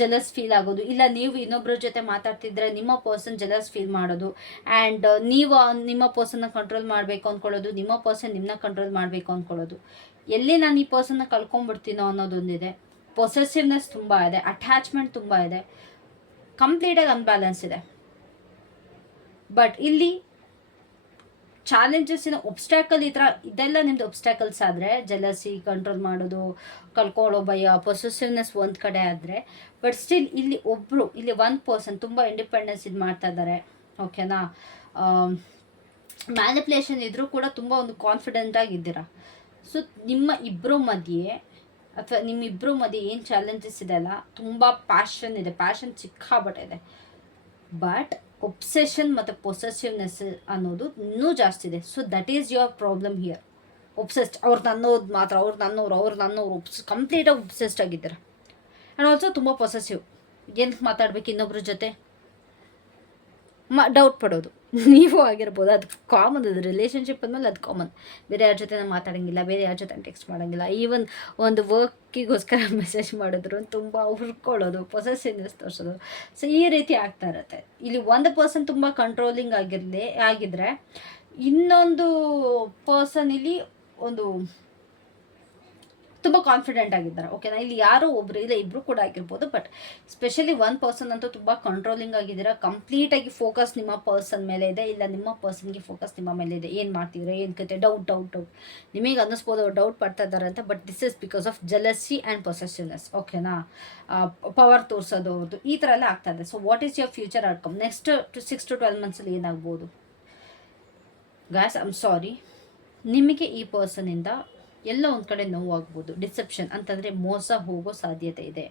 ಜಲಸ್ ಫೀಲ್ ಆಗೋದು. ಇಲ್ಲ, ನೀವು ಇನ್ನೊಬ್ಬರ ಜೊತೆ ಮಾತಾಡ್ತಿದ್ರೆ ನಿಮ್ಮ ಪರ್ಸನ್ ಜಲಸ್ ಫೀಲ್ ಮಾಡೋದು. ಆ್ಯಂಡ್ ನೀವು ನಿಮ್ಮ ಪರ್ಸನ್ನ ಕಂಟ್ರೋಲ್ ಮಾಡಬೇಕು ಅಂದ್ಕೊಳ್ಳೋದು ನಿಮ್ಮ ಪರ್ಸನ್ ನಿಮ್ಮನ್ನ ಕಂಟ್ರೋಲ್ ಮಾಡಬೇಕು ಅಂದ್ಕೊಳ್ಳೋದು ಎಲ್ಲಿ ನಾನು ಈ ಪರ್ಸನ್ನ ಕಳ್ಕೊಂಡ್ಬಿಡ್ತೀನೋ ಅನ್ನೋದೊಂದಿದೆ. ಪೊಸೆಸಿವ್ನೆಸ್ ತುಂಬ ಇದೆ. ಅಟ್ಯಾಚ್ಮೆಂಟ್ ತುಂಬ ಇದೆ. ಕಂಪ್ಲೀಟಾಗಿ ಅನ್ಬ್ಯಾಲೆನ್ಸ್ ಇದೆ. ಬಟ್ ಇಲ್ಲಿ ಚಾಲೆಂಜಸ್ಸಿನ ಒಬ್ಸ್ಟ್ಯಾಕಲ್ ಈ ಥರ ಇದೆಲ್ಲ ನಿಮ್ದು ಒಬ್ಸ್ಟ್ಯಾಕಲ್ಸ್ ಆದರೆ ಜಲಸಿ ಕಂಟ್ರೋಲ್ ಮಾಡೋದು, ಕಳ್ಕೊಳ್ಳೋ ಭಯ ಪೊಸೆಸಿವ್ನೆಸ್ ಒಂದು ಕಡೆ ಆದರೆ ಬಟ್ ಸ್ಟಿಲ್ ಇಲ್ಲಿ ಒಬ್ಬರು ಇಲ್ಲಿ ಒನ್ ಪರ್ಸನ್ ತುಂಬ ಇಂಡಿಪೆಂಡೆನ್ಸ್ ಇದು ಮಾಡ್ತಾ ಇದ್ದಾರೆ ಓಕೆನಾ ಮ್ಯಾನಿಪ್ಯುಲೇಷನ್ ಇದ್ರೂ ಕೂಡ ತುಂಬ ಒಂದು ಕಾನ್ಫಿಡೆಂಟ್ ಆಗಿದ್ದೀರಾ ಸೊ ನಿಮ್ಮ ಇಬ್ಬರ ಮಧ್ಯೆ ಅಥವಾ ನಿಮ್ಮಿಬ್ಬರು ಮಧ್ಯೆ ಏನು ಚಾಲೆಂಜಸ್ ಇದೆ ಅಲ್ಲ, ತುಂಬ ಪ್ಯಾಷನ್ ಇದೆ ಪ್ಯಾಷನ್ ಇದೆ ಬಟ್ ಒಬ್ಸೆಷನ್ ಮತ್ತು ಪೊಸೆಸಿವ್ನೆಸ್ ಅನ್ನೋದು ಇನ್ನೂ ಜಾಸ್ತಿ ಇದೆ. So that is your problem here obsessed ಅವ್ರು ನನ್ನೋದು ಮಾತ್ರ, ಅವ್ರು ನನ್ನೋರು ಅವ್ರು ನನ್ನೋರು ಒಬ್ಸ್ ಕಂಪ್ಲೀಟಾಗಿ ಒಬ್ಸೆಸ್ಡ್ ಆಗಿದ್ದಾರೆ? ಆ್ಯಂಡ್ ಆಲ್ಸೋ ತುಂಬ ಪೊಸೆಸಿವ್ ಏನಕ್ಕೆ ಮಾತಾಡ್ಬೇಕು ಇನ್ನೊಬ್ರ ಜೊತೆ? ಮ ಡೌಟ್ ಪಡೋದು. (laughs) ನೀವು ಆಗಿರ್ಬೋದು, ಅದು ಕಾಮನ್ ಅದು ರಿಲೇಷನ್ಶಿಪ್ ಅಂದಮೇಲೆ ಅದು ಕಾಮನ್ ಬೇರೆ ಯಾರ ಜೊತೆ ಮಾತಾಡೋಂಗಿಲ್ಲ, ಬೇರೆ ಯಾರ ಜೊತೆ ಟೆಕ್ಸ್ಟ್ ಮಾಡೋಂಗಿಲ್ಲ. ಈವನ್ ಒಂದು ವರ್ಕಿಗೋಸ್ಕರ ಮೆಸೇಜ್ (laughs) ಮಾಡಿದ್ರು ತುಂಬ ಹುರ್ಕೊಳ್ಳೋದು ಪೊಸೆಸಿವ್ನೆಸ್ ತೋರಿಸೋದು. ಸೊ ಈ ರೀತಿ ಆಗ್ತಾ ಇರುತ್ತೆ. ಇಲ್ಲಿ ಒಂದು ಪರ್ಸನ್ ತುಂಬ ಕಂಟ್ರೋಲಿಂಗ್ ಆಗಿರಲಿ, ಆಗಿದ್ರೆ ಇನ್ನೊಂದು ಪರ್ಸನ್ ಇಲ್ಲಿ ಒಂದು ತುಂಬ ಕಾನ್ಫಿಡೆಂಟ್ ಆಗಿದ್ದಾರೆ. ಓಕೆನಾ ಇಲ್ಲಿ ಯಾರೋ ಒಬ್ರು ಇಲ್ಲ ಇಬ್ಬರು ಕೂಡ ಆಗಿರ್ಬೋದು ಬಟ್ ಸ್ಪೆಷಲಿ ಒನ್ ಪರ್ಸನ್ ಅಂತೂ ತುಂಬ ಕಂಟ್ರೋಲಿಂಗ್ ಆಗಿದ್ದೀರಾ? ಕಂಪ್ಲೀಟಾಗಿ ಫೋಕಸ್ ನಿಮ್ಮ ಪರ್ಸನ್ ಮೇಲೆ ಇದೆ, ಇಲ್ಲ ನಿಮ್ಮ ಪರ್ಸನ್ಗೆ ಫೋಕಸ್ ನಿಮ್ಮ ಮೇಲೆ ಇದೆ? ಏನು ಮಾಡ್ತಿದ್ರೆ ಏನು ಕತೆ? ಡೌಟ್ ಡೌಟ್ ಡೌಟ್ ನಿಮಗೆ ಅನ್ನಿಸ್ಬೋದು ಡೌಟ್ ಪಡ್ತಾ ಇದ್ದಾರೆ ಅಂತ but this is because of jealousy and possessiveness ಓಕೆನಾ ಪವರ್ ತೋರಿಸೋದು ಅವ್ರದ್ದು ಈ ಥರ ಎಲ್ಲ ಆಗ್ತಾ ಇದೆ. So what is your future outcome next two six to twelve ಮಂತ್ಸಲ್ಲಿ ಏನಾಗ್ಬೋದು? ಐ ಆಮ್ ಸಾರಿ ನಿಮಗೆ ಈ ಪರ್ಸನಿಂದ ಎಲ್ಲ ಒಂದು ಕಡೆ ನೋವಾಗ್ಬೋದು. ಡಿಸೆಪ್ಷನ್ ಅಂತಂದರೆ ಮೋಸ ಹೋಗೋ ಸಾಧ್ಯತೆ ಇದೆ.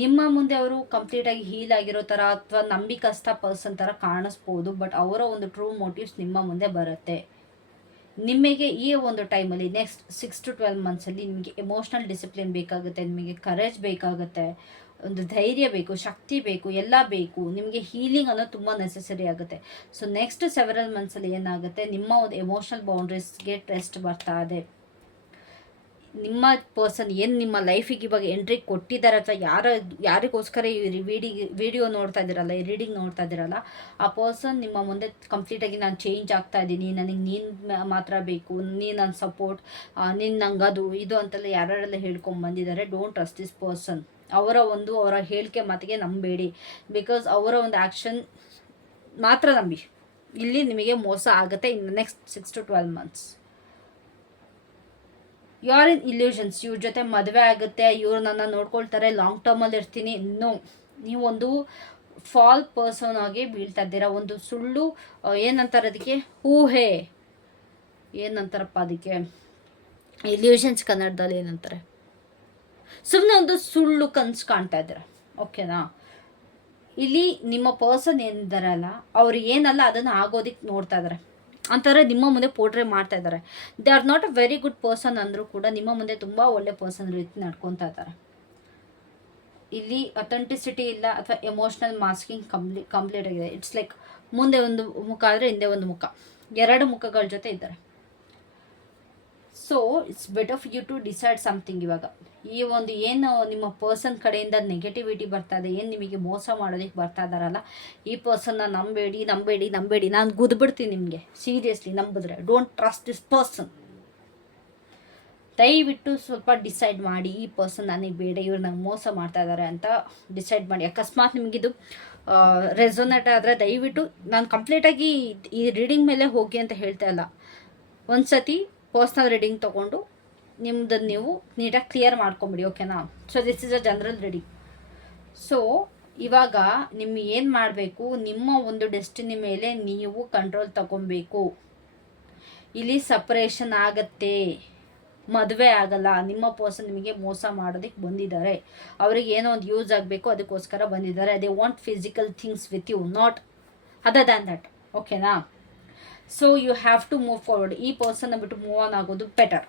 ನಿಮ್ಮ ಮುಂದೆ ಅವರು ಕಂಪ್ಲೀಟಾಗಿ ಹೀಲ್ ಆಗಿರೋ ಥರ ಅಥವಾ ನಂಬಿಕಸ್ಥ ಪರ್ಸನ್ ಥರ ಕಾಣಿಸ್ಬೋದು ಬಟ್ ಅವರ ಒಂದು ಟ್ರೂ ಮೋಟಿವ್ಸ್ ನಿಮ್ಮ ಮುಂದೆ ಬರುತ್ತೆ. ನಿಮಗೆ ಈ ಒಂದು ಟೈಮಲ್ಲಿ ನೆಕ್ಸ್ಟ್ ಸಿಕ್ಸ್ ಟು ಟ್ವೆಲ್ ಮಂತ್ಸಲ್ಲಿ ನಿಮಗೆ ಎಮೋಷ್ನಲ್ ಡಿಸಿಪ್ಲಿನ್ ಬೇಕಾಗುತ್ತೆ, ನಿಮಗೆ ಕರೇಜ್ ಬೇಕಾಗುತ್ತೆ. ಒಂದು ಧೈರ್ಯ ಬೇಕು, ಶಕ್ತಿ ಬೇಕು, ಎಲ್ಲ ಬೇಕು. ನಿಮಗೆ ಹೀಲಿಂಗ್ ಅನ್ನೋದು ತುಂಬ ನೆಸೆಸರಿ ಆಗುತ್ತೆ. ಸೊ ನೆಕ್ಸ್ಟ್ ಸೆವೆರಲ್ ಮಂತ್ಸಲ್ಲಿ ಏನಾಗುತ್ತೆ? ನಿಮ್ಮ ಒಂದು ಎಮೋಷನಲ್ ಬೌಂಡ್ರೀಸ್ಗೆ ಟ್ರೆಸ್ಟ್ ಬರ್ತಾ ಇದೆ. ನಿಮ್ಮ ಪರ್ಸನ್ ಏನು ನಿಮ್ಮ ಲೈಫಿಗೆ ಇವಾಗ ಎಂಟ್ರಿ ಕೊಟ್ಟಿದ್ದಾರೆ ಅಥವಾ ಯಾರ, ಯಾರಿಗೋಸ್ಕರ ಈ ವಿಡಿ ವಿಡಿಯೋ ನೋಡ್ತಾ ಇದ್ದೀರಲ್ಲ, ಈ ರೀಡಿಂಗ್ ನೋಡ್ತಾ ಇದ್ದೀರಲ್ಲ, ಆ ಪರ್ಸನ್ ನಿಮ್ಮ ಮುಂದೆ ಕಂಪ್ಲೀಟಾಗಿ ನಾನು ಚೇಂಜ್ ಆಗ್ತಾ ಇದ್ದೀನಿ, ನನಗೆ ನೀನು ಮಾತ್ರ ಬೇಕು, ನೀನು ನನ್ನ ಸಪೋರ್ಟ್ ನೀನು ನಂಗೆ ಅದು ಇದು ಅಂತೆಲ್ಲ ಯಾರ್ಯಾರೆಲ್ಲ ಹೇಳ್ಕೊಂಡು ಬಂದಿದ್ದಾರೆ ಡೋಂಟ್ ಟ್ರಸ್ಟ್ ದಿಸ್ ಪರ್ಸನ್ ಅವರ ಒಂದು, ಅವರ ಹೇಳಿಕೆ ಮಾತಿಗೆ ನಂಬೇಡಿ. ಬಿಕಾಸ್ ಅವರ ಒಂದು ಆ್ಯಕ್ಷನ್ ಮಾತ್ರ ನಂಬಿ. ಇಲ್ಲಿ ನಿಮಗೆ ಮೋಸ ಆಗುತ್ತೆ in next six to twelve months or in illusions ಇವ್ರ ಜೊತೆ ಮದುವೆ ಆಗುತ್ತೆ, ಇವ್ರು ನನ್ನ ನೋಡ್ಕೊಳ್ತಾರೆ ಲಾಂಗ್ ಟರ್ಮಲ್ಲಿ ಇರ್ತೀನಿ. ಇನ್ನೂ ನೀವೊಂದು ಫಾಲ್ ಪರ್ಸನ್ ಆಗಿ ಬೀಳ್ತಾ ಇದ್ದೀರಾ? ಒಂದು ಸುಳ್ಳು ಏನಂತಾರೆ ಅದಕ್ಕೆ? ಊಹೆ. ಏನಂತಾರಪ್ಪ ಅದಕ್ಕೆ? ಇಲ್ಯೂಷನ್ಸ್ ಕನ್ನಡದಲ್ಲಿ ಏನಂತಾರೆ? ಸುಮ್ಮನೆ ಒಂದು ಸುಳ್ಳು ಕನ್ಸು ಕಾಣ್ತಾ ಇದ್ದೀರ? ಓಕೆನಾ ಇಲ್ಲಿ ನಿಮ್ಮ ಪರ್ಸನ್ ಏನಿದ್ದಾರಲ್ಲ ಅವ್ರು ಏನಲ್ಲ, ಅದನ್ನು ಆಗೋದಿಕ್ಕೆ ನೋಡ್ತಾ ಇದ್ದಾರೆ. ಅಂತಾರೆ ನಿಮ್ಮ ಮುಂದೆ ಪೋರ್ಟ್ರೇ ಮಾಡ್ತಾ ಇದ್ದಾರೆ. They are not a very good person ಅಂದರೂ ಕೂಡ ನಿಮ್ಮ ಮುಂದೆ ತುಂಬ ಒಳ್ಳೆ ಪರ್ಸನ್ ರೀತಿ ನಡ್ಕೊತಾ ಇದ್ದಾರೆ. ಇಲ್ಲಿ ಅಥೆಂಟಿಸಿಟಿ ಇಲ್ಲ ಅಥವಾ ಎಮೋಷ್ನಲ್ ಮಾಸ್ಕಿಂಗ್ ಕಂಪ್ಲೀ ಕಂಪ್ಲೀಟ್ ಆಗಿದೆ. ಇಟ್ಸ್ ಲೈಕ್ ಮುಂದೆ ಒಂದು ಮುಖ ಆದರೆ ಹಿಂದೆ ಒಂದು ಮುಖ. ಎರಡು ಮುಖಗಳ ಜೊತೆ ಇದ್ದಾರೆ. So it's better for you to decide something ಇವಾಗ. ಈ ಒಂದು ಏನು ನಿಮ್ಮ ಪರ್ಸನ್ ಕಡೆಯಿಂದ ನೆಗೆಟಿವಿಟಿ ಬರ್ತಾ ಇದೆ, ಏನು ನಿಮಗೆ ಮೋಸ ಮಾಡೋದಕ್ಕೆ ಬರ್ತಾ ಇದ್ದಾರಲ್ಲ ಈ ಪರ್ಸನ್ನ ನಂಬೇಡಿ ನಂಬೇಡಿ ನಂಬೇಡಿ. ನಾನು ಗುದ್ಬಿಡ್ತೀನಿ ನಿಮಗೆ. ಸೀರಿಯಸ್ಲಿ ನಂಬಿದ್ರೆ. ಡೋಂಟ್ ಟ್ರಸ್ಟ್ ದಿಸ್ ಪರ್ಸನ್ ದಯವಿಟ್ಟು ಸ್ವಲ್ಪ ಡಿಸೈಡ್ ಮಾಡಿ, ಈ ಪರ್ಸನ್ ನನಗೆ ಬೇಡ, ಇವ್ರು ನಂಗೆ ಮೋಸ ಮಾಡ್ತಾ ಇದ್ದಾರೆ ಅಂತ ಡಿಸೈಡ್ ಮಾಡಿ. ಅಕಸ್ಮಾತ್ ನಿಮಗಿದು ರೆಸೊನೇಟ್ ಆದರೆ ದಯವಿಟ್ಟು ನಾನು ಕಂಪ್ಲೀಟಾಗಿ ಈ ರೀಡಿಂಗ್ ಮೇಲೆ ಹೋಗಿ ಅಂತ ಹೇಳ್ತಾ ಇಲ್ಲ. ಒಂದು ಸತಿ ಪರ್ಸ್ನಲ್ ರೀಡಿಂಗ್ ತೊಗೊಂಡು ನಿಮ್ದು ನೀವು ನೀಟಾಗಿ ಕ್ಲಿಯರ್ ಮಾಡ್ಕೊಂಬಿಡಿ ಓಕೆನಾ so this is a general reading so ಇವಾಗ ನಿಮ್ಗೆ ಏನು ಮಾಡಬೇಕು? ನಿಮ್ಮ ಒಂದು ಡೆಸ್ಟಿನಿ ಮೇಲೆ ನೀವು ಕಂಟ್ರೋಲ್ ತಗೊಬೇಕು. ಇಲ್ಲಿ ಸಪ್ರೇಷನ್ ಆಗತ್ತೆ. ಮದುವೆ ಆಗಲ್ಲ. ನಿಮ್ಮ ಪರ್ಸನ್ ನಿಮಗೆ ಮೋಸ ಮಾಡೋದಕ್ಕೆ ಬಂದಿದ್ದಾರೆ. ಅವ್ರಿಗೆ ಏನೋ ಒಂದು ಯೂಸ್ ಆಗಬೇಕು, ಅದಕ್ಕೋಸ್ಕರ ಬಂದಿದ್ದಾರೆ. They want physical things with you not other than that ಓಕೆನಾ so you have to move forward ಈ ಪರ್ಸನ್ನ ಬಿಟ್ಟು ಮೂವ್ ಆನ್ ಆಗೋದು ಬೆಟರ್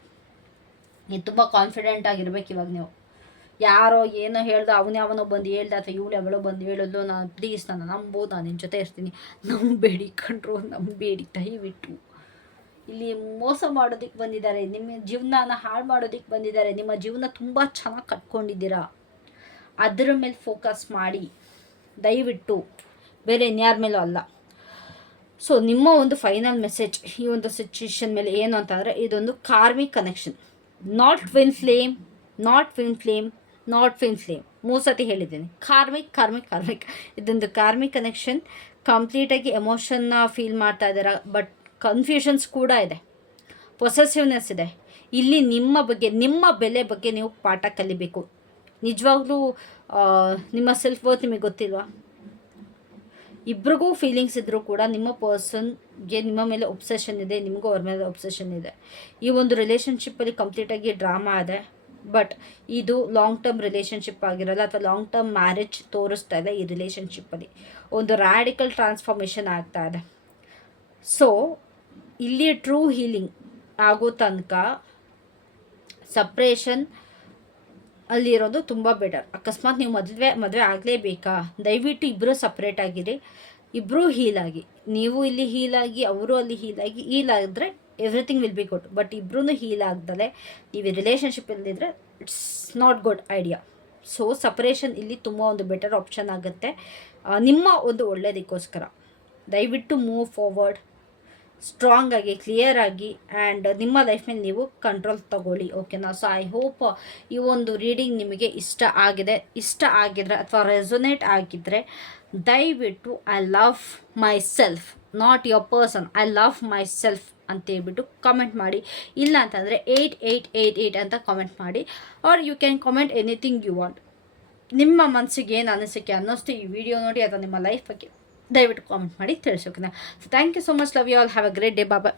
ನೀವು ತುಂಬ ಕಾನ್ಫಿಡೆಂಟ್ ಆಗಿರ್ಬೇಕು ಇವಾಗ ನೀವು. ಯಾರೋ ಏನೋ ಹೇಳ್ದ, ಅವನೇ ಅವನೋ ಬಂದು ಹೇಳ್ದ, ಅಥವಾ ಇವಳು ಅವಳೋ ಬಂದು ಹೇಳಿದ್ಲು ನಾನು ಪ್ಲೀಸ್ ನಾನು ನಂಬೋದು ನಾನು ನಿನ್ನ ಜೊತೆ ಇರ್ತೀನಿ. ನಂಬೇಡಿ ಕಂಟ್ರೋಲ್ ನಂಬೇಡಿ, ದಯವಿಟ್ಟು. ಇಲ್ಲಿ ಮೋಸ ಮಾಡೋದಕ್ಕೆ ಬಂದಿದ್ದಾರೆ. ನಿಮ್ಮ ಜೀವನನ ಹಾಳು ಮಾಡೋದಕ್ಕೆ ಬಂದಿದ್ದಾರೆ. ನಿಮ್ಮ ಜೀವನ ತುಂಬ ಚೆನ್ನಾಗಿ ಕಟ್ಕೊಂಡಿದ್ದೀರಾ. ಅದರ ಮೇಲೆ ಫೋಕಸ್ ಮಾಡಿ. ದಯವಿಟ್ಟು. ಬೇರೆ ಇನ್ಯಾರ ಮೇಲೂ ಅಲ್ಲ. ಸೊ ನಿಮ್ಮ ಒಂದು ಫೈನಲ್ ಮೆಸೇಜ್ ಈ ಒಂದು ಸಿಚುವೇಶನ್ ಮೇಲೆ ಏನು ಅಂತಂದರೆ, ಇದೊಂದು karmic connection not twin flame not twin flame not twin flame ಮೂರು ಸತಿ ಹೇಳಿದ್ದೀನಿ. ಕಾರ್ಮಿಕ್ ಕಾರ್ಮಿಕ್ ಕಾರ್ಮಿಕ್ ಇದೊಂದು ಕಾರ್ಮಿಕ್ ಕನೆಕ್ಷನ್ ಕಂಪ್ಲೀಟಾಗಿ ಎಮೋಷನ್ನ ಫೀಲ್ ಮಾಡ್ತಾ ಇದ್ದಾರೆ ಬಟ್ ಕನ್ಫ್ಯೂಷನ್ಸ್ ಕೂಡ ಇದೆ. ಪೊಸೆಸಿವ್ನೆಸ್ ಇದೆ. ಇಲ್ಲಿ ನಿಮ್ಮ ಬಗ್ಗೆ, ನಿಮ್ಮ ಬೆಲೆ ಬಗ್ಗೆ ನೀವು ಪಾಠ ಕಲಿಬೇಕು. ನಿಜವಾಗ್ಲೂ ನಿಮ್ಮ ಸೆಲ್ಫ್ ವರ್ತ್ ನಿಮಗೆ ಗೊತ್ತಿಲ್ವಾ? ಇಬ್ರಿಗೂ ಫೀಲಿಂಗ್ಸ್ ಇದ್ದರೂ ಕೂಡ ನಿಮ್ಮ ಪರ್ಸನ್ಗೆ ನಿಮ್ಮ ಮೇಲೆ ಒಬ್ಸೆಷನ್ ಇದೆ, ನಿಮಗೂ ಅವ್ರ ಮೇಲೆ ಒಬ್ಸೆಷನ್ ಇದೆ. ಈ ಒಂದು ರಿಲೇಷನ್ಶಿಪ್ಪಲ್ಲಿ ಕಂಪ್ಲೀಟಾಗಿ ಡ್ರಾಮಾ ಇದೆ ಬಟ್ ಇದು ಲಾಂಗ್ ಟರ್ಮ್ ರಿಲೇಷನ್ಶಿಪ್ ಆಗಿರಲ್ಲ, ಅಥವಾ ಲಾಂಗ್ ಟರ್ಮ್ ಮ್ಯಾರೇಜ್ ತೋರಿಸ್ತಾ ಇದೆ ಈ ರಿಲೇಷನ್ಶಿಪ್ಪಲ್ಲಿ ಒಂದು ರ್ಯಾಡಿಕಲ್ ಟ್ರಾನ್ಸ್ಫಾರ್ಮೇಷನ್ ಆಗ್ತಾ ಇದೆ. ಸೊ ಇಲ್ಲಿ ಟ್ರೂ ಹೀಲಿಂಗ್ ಆಗೋ ತನಕ ಸಪ್ರೇಷನ್ ಅಲ್ಲಿರೋದು ತುಂಬ ಬೆಟರ್ ಅಕಸ್ಮಾತ್ ನೀವು ಮದುವೆ ಮದುವೆ ಆಗಲೇಬೇಕಾ? ದಯವಿಟ್ಟು ಇಬ್ಬರು ಸಪ್ರೇಟ್ ಆಗಿರಿ. ಇಬ್ಬರೂ ಹೀಲ್ ಆಗಿ. ನೀವು ಇಲ್ಲಿ ಹೀಲ್ ಆಗಿ, ಅವರು ಅಲ್ಲಿ ಹೀಲ್ ಆಗಿ ಹೀಲ್ ಆದರೆ everything will be good but ಇಬ್ಬರೂ ಹೀಲ್ ಆಗ್ದಲೆ ನೀವು ರಿಲೇಷನ್ಶಿಪ್ಪಲ್ಲಿದ್ದರೆ it's not good idea so separation ಇಲ್ಲಿ ತುಂಬ ಒಂದು ಬೆಟರ್ ಆಪ್ಷನ್ ಆಗುತ್ತೆ. ನಿಮ್ಮ ಒಂದು ಒಳ್ಳೆಯದಕ್ಕೋಸ್ಕರ ದಯವಿಟ್ಟು ಮೂವ್ ಫಾರ್ವರ್ಡ್ ಸ್ಟ್ರಾಂಗ್ ಆಗಿ ಕ್ಲಿಯರ್ ಆಗಿ ಆ್ಯಂಡ್ ನಿಮ್ಮ ಲೈಫ್ ಮೇಲೆ ನೀವು ಕಂಟ್ರೋಲ್ ತಗೊಳ್ಳಿ ಓಕೆನಾ ಸೊ ಐ ಹೋಪ್ ಈ ಒಂದು ರೀಡಿಂಗ್ ನಿಮಗೆ ಇಷ್ಟ ಆಗಿದೆ. ಇಷ್ಟ ಆಗಿದ್ರೆ ಅಥವಾ ರೆಸೊನೇಟ್ ಆಗಿದ್ದರೆ ದಯವಿಟ್ಟು I love myself not your person I love myself ಅಂತೇಳ್ಬಿಟ್ಟು ಕಮೆಂಟ್ ಮಾಡಿ. ಇಲ್ಲ ಅಂತಂದರೆ ಏಯ್ಟ್ ಏಯ್ಟ್ ಏಯ್ಟ್ ಏಯ್ಟ್ ಅಂತ ಕಮೆಂಟ್ ಮಾಡಿ. Are you can comment anything you want ನಿಮ್ಮ ಮನಸ್ಸಿಗೆ ಏನು ಅನಿಸಿಕೆ ಅನ್ನೋಷ್ಟು ಈ ವಿಡಿಯೋ ನೋಡಿ, ಅಥವಾ ನಿಮ್ಮ ಲೈಫ್ ದಯವಿಟ್ಟು ಕಾಮೆಂಟ್ ಮಾಡಿ ತಿಳಿಸೋಕೆ so thank you so much love you all have a great day Baba